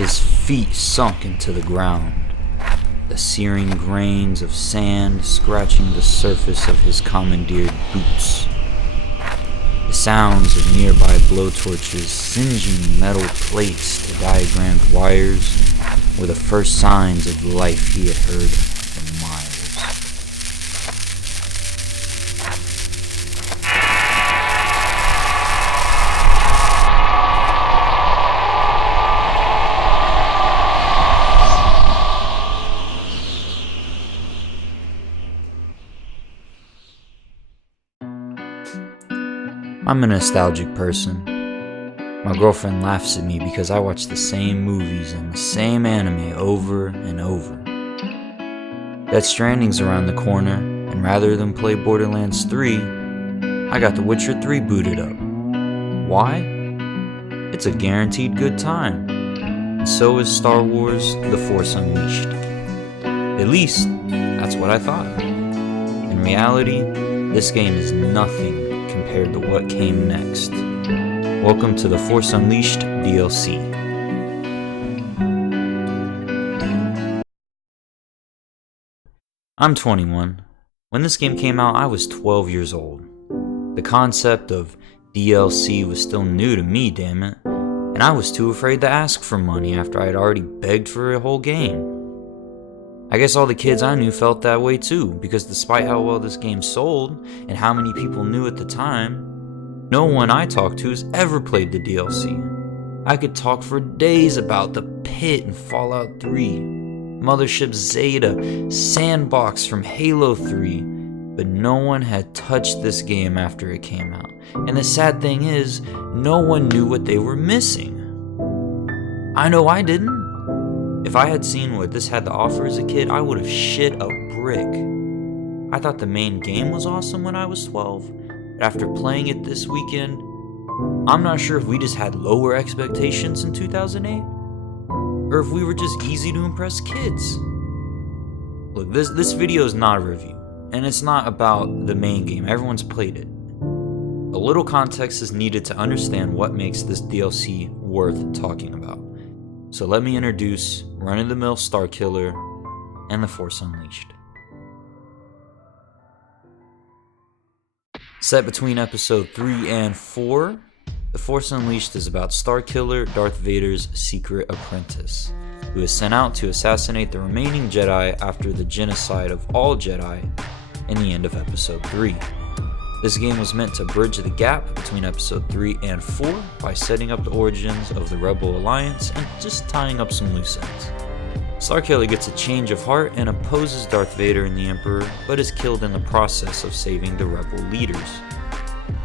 His feet sunk into the ground, the searing grains of sand scratching the surface of his commandeered boots. The sounds of nearby blowtorches singeing metal plates to diagrammed wires were the first signs of life he had heard for miles. I'm a nostalgic person. My girlfriend laughs at me because I watch the same movies and the same anime over and over. Death Stranding's around the corner, and rather than play Borderlands 3, I got The Witcher 3 booted up. Why? It's a guaranteed good time. And so is Star Wars The Force Unleashed. At least, that's what I thought. In reality, this game is nothing compared to what came next. Welcome to the Force Unleashed DLC. I'm 21. When this game came out, I was 12 years old. The concept of DLC was still new to me, damn it, and I was too afraid to ask for money after I had already begged for a whole game. I guess all the kids I knew felt that way too, because despite how well this game sold and how many people knew at the time, no one I talked to has ever played the DLC. I could talk for days about the Pit in Fallout 3, Mothership Zeta, Sandbox from Halo 3, but no one had touched this game after it came out. And the sad thing is, no one knew what they were missing. I know I didn't. If I had seen what this had to offer as a kid, I would have shit a brick. I thought the main game was awesome when I was 12, but after playing it this weekend, I'm not sure if we just had lower expectations in 2008, or if we were just easy to impress kids. Look, this video is not a review, and it's not about the main game. Everyone's played it. A little context is needed to understand what makes this DLC worth talking about. So let me introduce run-of-the-mill Starkiller and The Force Unleashed. Set between episode 3 and 4, The Force Unleashed is about Starkiller, Darth Vader's secret apprentice, who is sent out to assassinate the remaining Jedi after the genocide of all Jedi in the end of episode 3. This game was meant to bridge the gap between episode 3 and 4 by setting up the origins of the Rebel Alliance and just tying up some loose ends. Starkiller gets a change of heart and opposes Darth Vader and the Emperor, but is killed in the process of saving the Rebel leaders.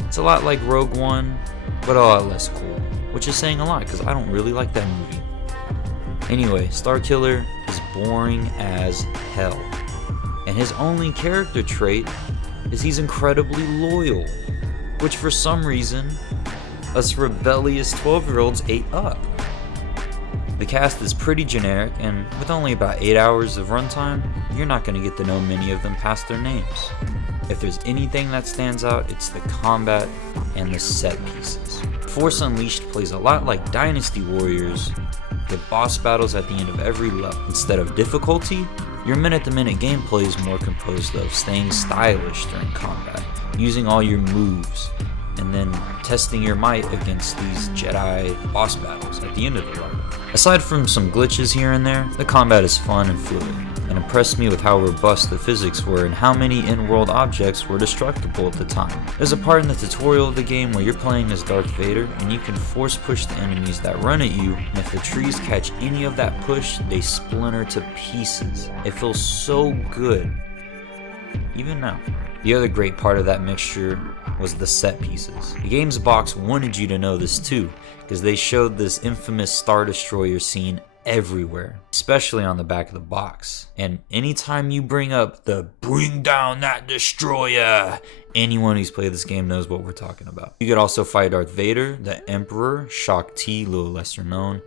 It's a lot like Rogue One, but a lot less cool, which is saying a lot because I don't really like that movie. Anyway, Starkiller is boring as hell, and his only character trait is he's incredibly loyal, which for some reason, us rebellious 12-year-olds ate up. The cast is pretty generic, and with only about 8 hours of runtime, you're not going to get to know many of them past their names. If there's anything that stands out, it's the combat and the set pieces. Force Unleashed plays a lot like Dynasty Warriors, with boss battles at the end of every level. Instead of difficulty, your minute-to-minute gameplay is more composed of staying stylish during combat, using all your moves, and then testing your might against these Jedi boss battles at the end of the level. Aside from some glitches here and there, the combat is fun and fluid, and impressed me with how robust the physics were and how many in-world objects were destructible at the time. There's a part in the tutorial of the game where you're playing as Darth Vader, and you can force push the enemies that run at you, and if the trees catch any of that push, they splinter to pieces. It feels so good, even now. The other great part of that mixture was the set pieces. The game's box wanted you to know this too, because they showed this infamous Star Destroyer scene everywhere, especially on the back of the box. And anytime you bring up the "bring down that destroyer," anyone who's played this game knows what we're talking about. You could also fight Darth Vader, the Emperor, Shaak Ti, a little lesser known.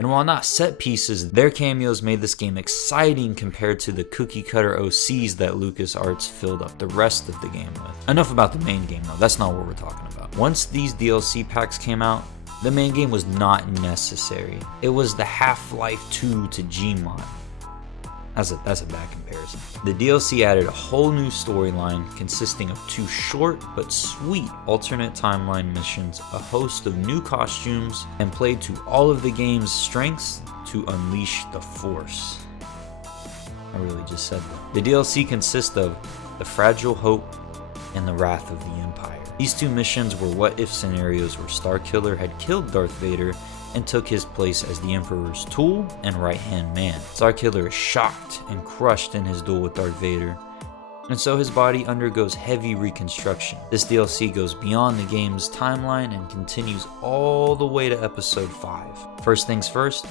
And while not set pieces, their cameos made this game exciting compared to the cookie cutter OCs that LucasArts filled up the rest of the game with. Enough about the main game though, that's not what we're talking about. Once these DLC packs came out, The main game was not necessary. It was the Half-Life 2 to Gmod. That's a bad comparison. The DLC added a whole new storyline consisting of 2 short but sweet alternate timeline missions, a host of new costumes, and played to all of the game's strengths to unleash the Force. I really just said that. The DLC consists of the Fragile Hope and the Wrath of the Empire. These 2 missions were what-if scenarios where Starkiller had killed Darth Vader and took his place as the Emperor's tool and right-hand man. Starkiller is shocked and crushed in his duel with Darth Vader, and so his body undergoes heavy reconstruction. This DLC goes beyond the game's timeline and continues all the way to Episode 5. First things first,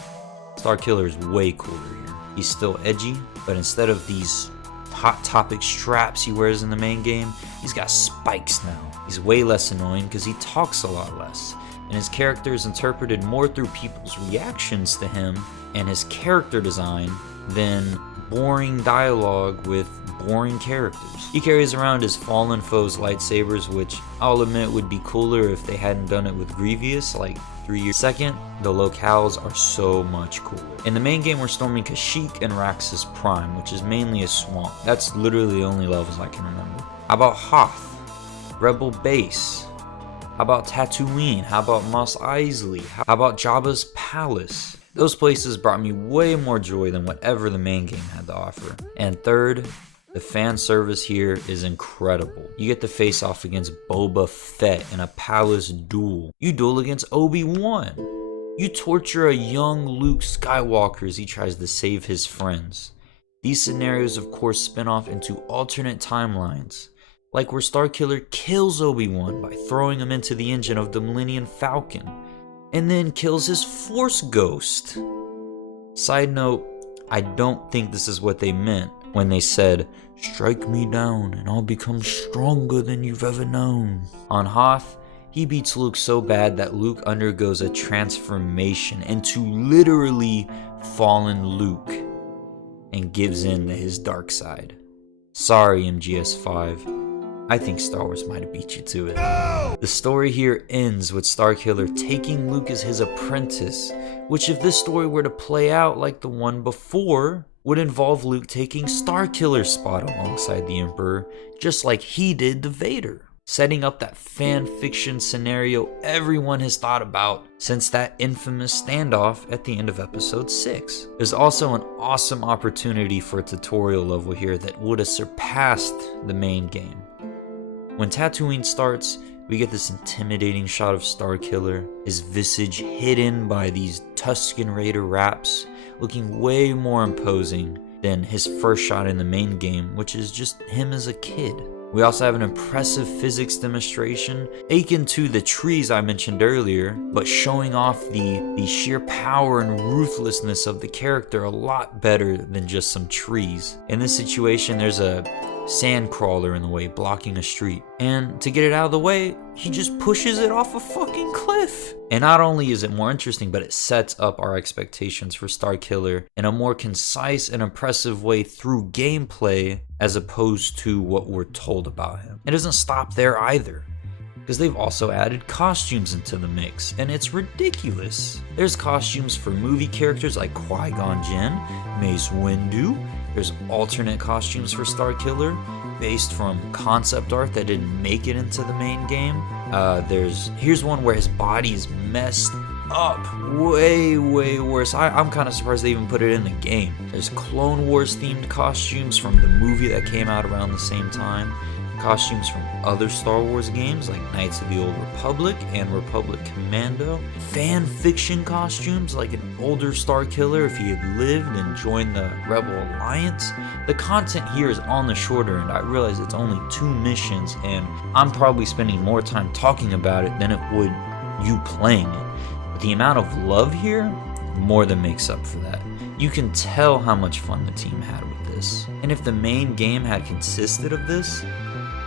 Starkiller is way cooler here. He's still edgy, but instead of these Hot Topic straps he wears in the main game, he's got spikes now. He's way less annoying because he talks a lot less, and his character is interpreted more through people's reactions to him and his character design than boring dialogue with boring characters. He carries around his fallen foe's lightsabers, which I'll admit would be cooler if they hadn't done it with Grievous like 3 years. Second, the locales are so much cooler. In the main game, we're storming Kashyyyk and Raxus Prime, which is mainly a swamp. That's literally the only levels I can remember. How about Hoth? Rebel Base? How about Tatooine? How about Mos Eisley? How about Jabba's Palace? Those places brought me way more joy than whatever the main game had to offer. And third, the fan service here is incredible. You get to face off against Boba Fett in a palace duel. You duel against Obi-Wan. You torture a young Luke Skywalker as he tries to save his friends. These scenarios of course spin off into alternate timelines, like where Starkiller kills Obi-Wan by throwing him into the engine of the Millennium Falcon, and then kills his Force Ghost. Side note, I don't think this is what they meant when they said, "Strike me down and I'll become stronger than you've ever known." On Hoth, he beats Luke so bad that Luke undergoes a transformation into literally fallen Luke and gives in to his dark side. Sorry, MGS5. I think Star Wars might have beat you to it. No! The story here ends with Starkiller taking Luke as his apprentice, which if this story were to play out like the one before, would involve Luke taking Starkiller's spot alongside the Emperor, just like he did to Vader, setting up that fan fiction scenario everyone has thought about since that infamous standoff at the end of Episode 6. There's also an awesome opportunity for a tutorial level here that would have surpassed the main game. When Tatooine starts, we get this intimidating shot of Starkiller, his visage hidden by these Tusken Raider wraps, looking way more imposing than his first shot in the main game, which is just him as a kid. We also have an impressive physics demonstration, akin to the trees I mentioned earlier, but showing off the sheer power and ruthlessness of the character a lot better than just some trees. In this situation, there's a sand crawler in the way blocking a street, and to get it out of the way, he just pushes it off a fucking cliff. And not only is it more interesting, but it sets up our expectations for Starkiller in a more concise and impressive way through gameplay as opposed to what we're told about him. It doesn't stop there either, because they've also added costumes into the mix, and it's ridiculous. There's costumes for movie characters like Qui-Gon Jinn, Mace Windu. There's alternate costumes for Starkiller based from concept art that didn't make it into the main game. Here's one where his body is messed up way worse. I'm kind of surprised they even put it in the game. There's Clone Wars themed costumes from the movie that came out around the same time, costumes from other Star Wars games like Knights of the Old Republic and Republic Commando, fan fiction costumes like an older Starkiller if he had lived and joined the Rebel Alliance. The content here is on the shorter end. I realize it's only 2 missions and I'm probably spending more time talking about it than it would you playing it. But the amount of love here more than makes up for that. You can tell how much fun the team had with this. And if the main game had consisted of this,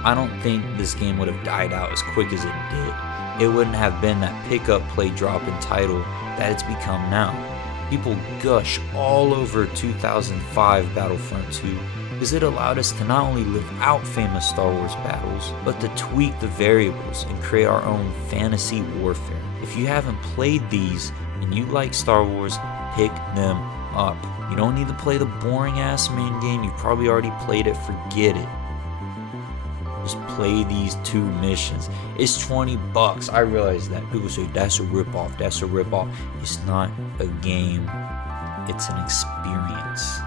I don't think this game would have died out as quick as it did. It wouldn't have been that pick up, play, drop entitled that it's become now. People gush all over 2005 Battlefront 2, is it allowed us to not only live out famous Star Wars battles, but to tweak the variables and create our own fantasy warfare. If you haven't played these and you like Star Wars, pick them up. You don't need to play the boring ass main game, you probably already played it, forget it. Just play these 2 missions. It's $20. I realize that. People say that's a ripoff. It's not a game. It's an experience.